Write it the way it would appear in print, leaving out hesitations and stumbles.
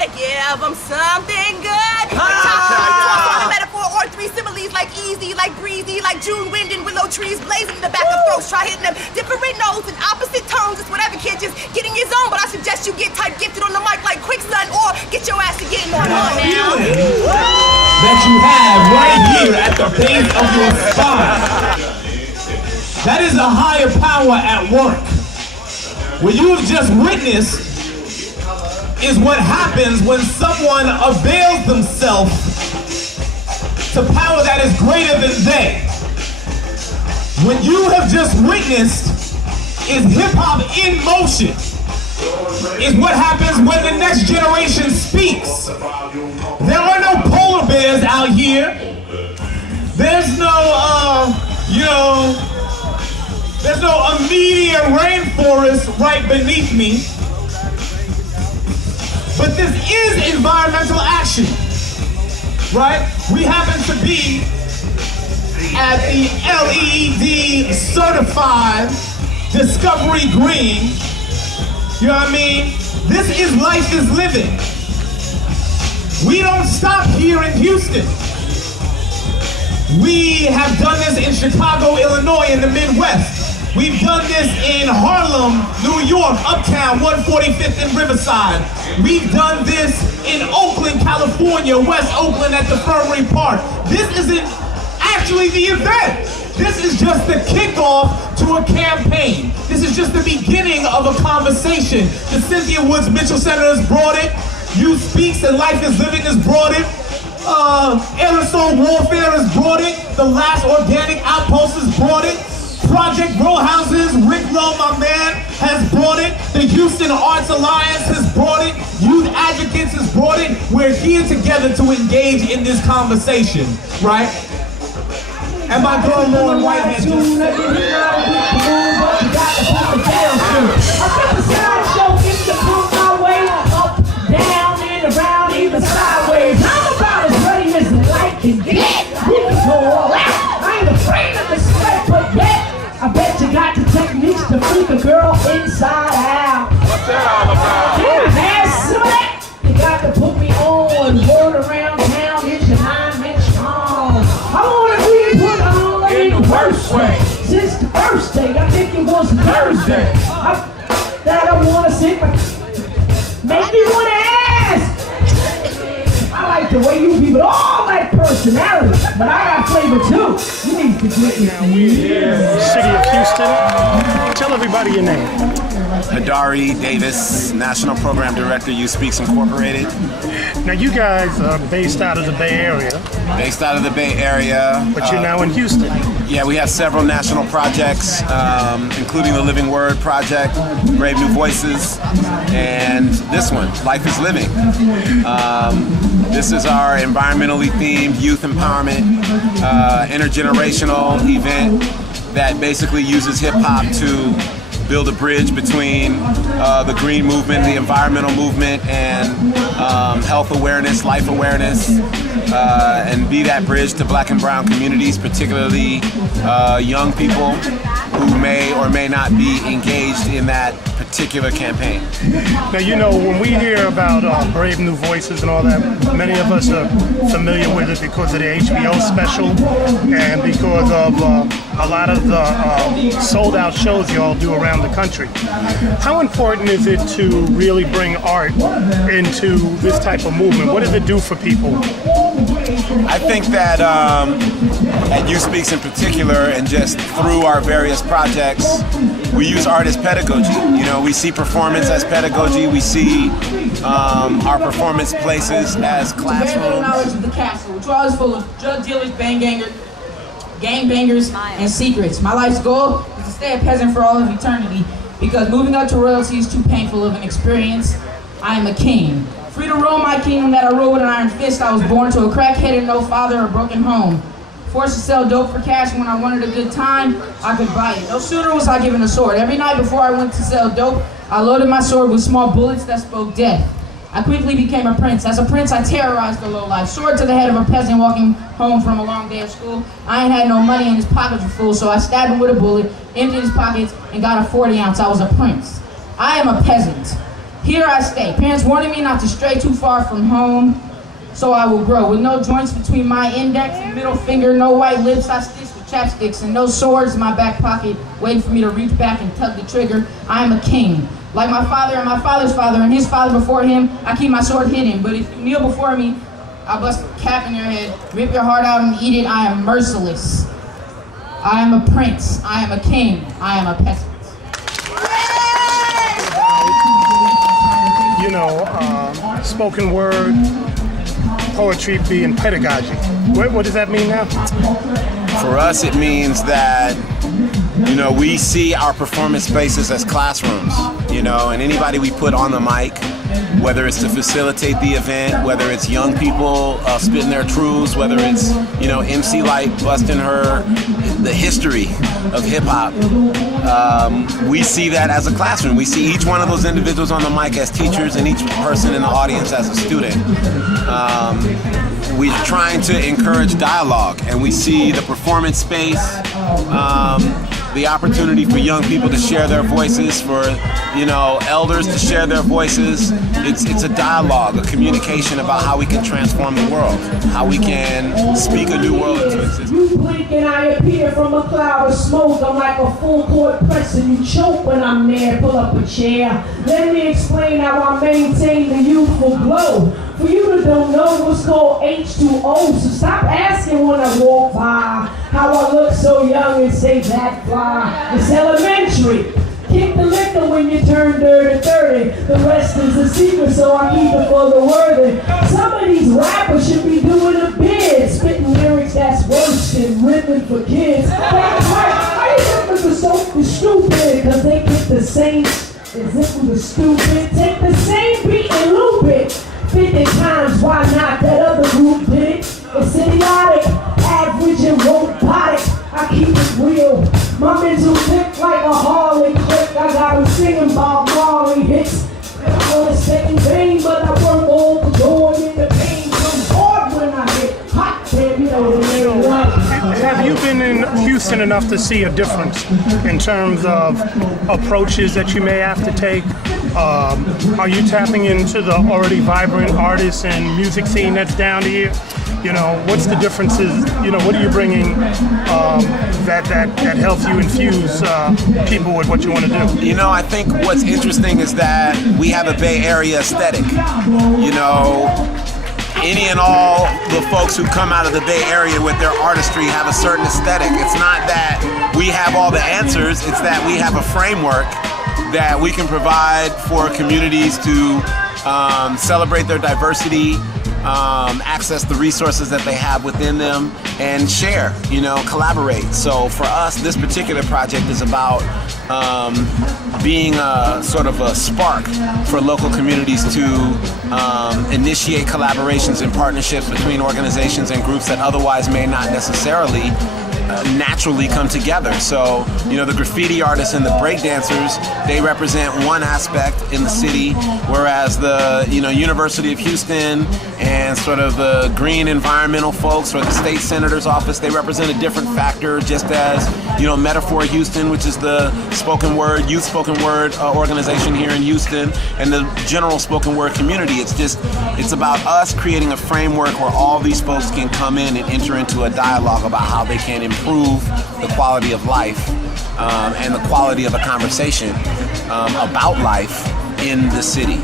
better give them something good. Toss on a metaphor or three similes like easy, like breezy, like June wind and willow trees blazing in the back of throats. Try hitting them different notes and opposite tones. It's whatever, kid, just get in your zone. But I suggest you get type gifted on the mic like Quickson or get your ass to getting on now. That you have right here at the base of your spine. That is a higher power at work. What you have just witnessed is what happens when someone avails themselves to power that is greater than they. What you have just witnessed is hip-hop in motion. Is what happens when the next generation speaks. There are no polar bears out here. There's no, there's no immediate rainforest right beneath me. But this is environmental action, right? We happen to be at the LEED certified Discovery Green. You know what I mean? This is life is living. We don't stop here in Houston. We have done this in Chicago, Illinois, in the Midwest. We've done this in Harlem, New York, Uptown, 145th and Riverside. We've done this in Oakland, California, West Oakland at the Furry Park. This isn't actually the event. This is just the kickoff to a campaign. This is just the beginning of a conversation. The Cynthia Woods Mitchell Center has brought it. Youth Speaks and Life is Living has brought it. Aerosol Warfare has brought it. The Last Organic Outpost has brought it. Project Row Houses, Rick Lowe, my man, has brought it. The Houston Arts Alliance has brought it. Youth Advocates has brought it. We're here together to engage in this conversation, right? And my girl Lauren Whitehead just... I got the sideshow in the book my way, up, down, and around, even sideways. I'm about as ready as the light can get. We can go all out. I ain't afraid of the sweat, but yet I bet you got the techniques to freak a girl inside out. What's that all about? Yeah, man, some of that. You got to put me on, word around town, it's your 9-inch strong. I want to be put on in the worst way. Since the first day, I think it was Thursday. That I want to sit, make me want to ask. I like the way you people all like personality, but I got flavor too. You need to get with me. City of Houston. Tell everybody your name. Hodari Davis, National Program Director, Youth Speaks Incorporated. Now you guys are based out of the Bay Area. Based out of the Bay Area. But you're now in Houston. Yeah, we have several national projects, including the Living Word Project, Brave New Voices, and this one, Life is Living. This is our environmentally themed youth empowerment, intergenerational event that basically uses hip hop to build a bridge between the green movement, the environmental movement, and health awareness, life awareness, and be that bridge to Black and brown communities, particularly young people who may or may not be engaged in that particular campaign. Now, you know, when we hear about Brave New Voices and all that, many of us are familiar with it because of the HBO special and because of a lot of the sold-out shows you all do around the country. How important is it to really bring art into this type of movement? What does it do for people? I think that at Youth Speaks in particular, and just through our various projects, we use art as pedagogy. You know, we see performance as pedagogy. We see our performance places as classrooms. Knowledge of the castle, which was full of drug dealers, gangbangers, and secrets. My life's goal is to stay a peasant for all of eternity, because moving up to royalty is too painful of an experience. I am a king. Free to roam my kingdom that I rule with an iron fist. I was born to a crackhead and no father or broken home. Forced to sell dope for cash when I wanted a good time, I could buy it. No sooner was I given a sword. Every night before I went to sell dope, I loaded my sword with small bullets that spoke death. I quickly became a prince. As a prince, I terrorized the lowlife. Sword to the head of a peasant walking home from a long day of school. I ain't had no money and his pockets were full, so I stabbed him with a bullet, emptied his pockets, and got a 40 ounce. I was a prince. I am a peasant. Here I stay. Parents warning me not to stray too far from home, so I will grow. With no joints between my index and middle finger, no white lips, I stitch with chapsticks, and no swords in my back pocket, waiting for me to reach back and tug the trigger. I am a king. Like my father and my father's father and his father before him, I keep my sword hidden. But if you kneel before me, I'll bust a cap in your head, rip your heart out and eat it. I am merciless. I am a prince. I am a king. I am a peasant. You know, spoken word, poetry being pedagogy. What does that mean now? For us, it means that, you know, we see our performance spaces as classrooms, you know, and anybody we put on the mic, whether it's to facilitate the event, whether it's young people spitting their truths, whether it's, you know, MC Lyte busting the history of hip hop, we see that as a classroom. We see each one of those individuals on the mic as teachers and each person in the audience as a student. We're trying to encourage dialogue, and we see the performance space, the opportunity for young people to share their voices, for, you know, elders to share their voices. It's a dialogue, a communication about how we can transform the world, how we can speak a new world into existence. You blink and I appear from a cloud of smoke. I'm like a full court press and you choke when I'm there. Pull up a chair. Let me explain how I maintain the youthful glow. For you that don't know what's called H2O, so stop asking when I walk by how I look so young and say that fly. It's elementary. Kick the liquor when you turn dirty 30. The rest is a secret, so I keep it for the worthy. Some of these rappers should be doing a bid, spitting lyrics that's worse than ripping for kids. That's right. I ain't looking for something stupid, cause they get the same as if we were stupid. Take the same beat and loop it 50 times, why not? That other group did it. It's idiotic, average and robotic. I keep it real. My mental thick like a Harley clip. I got them singing Bob Marley hits. I wanna stay in vain, but I work all the door in the pain. I'm hard when I hit hot, damn, you know the name right. Have you been in Houston enough to see a difference in terms of approaches that you may have to take? Are you tapping into the already vibrant artists and music scene that's down here? You know, what's the differences? You know, what are you bringing that helps you infuse people with what you want to do? You know, I think what's interesting is that we have a Bay Area aesthetic. You know, any and all the folks who come out of the Bay Area with their artistry have a certain aesthetic. It's not that we have all the answers, it's that we have a framework that we can provide for communities to celebrate their diversity, access the resources that they have within them, and share, you know, collaborate. So for us, this particular project is about being a sort of a spark for local communities to initiate collaborations and partnerships between organizations and groups that otherwise may not necessarily naturally come together. So, you know, the graffiti artists and the breakdancers, they represent one aspect in the city, whereas the, you know, University of Houston and sort of the green environmental folks or the state senator's office, they represent a different factor, just as, you know, Metaphor Houston, which is the spoken word, youth spoken word organization here in Houston, and the general spoken word community. It's about us creating a framework where all these folks can come in and enter into a dialogue about how they can improve the quality of life and the quality of a conversation about life in the city.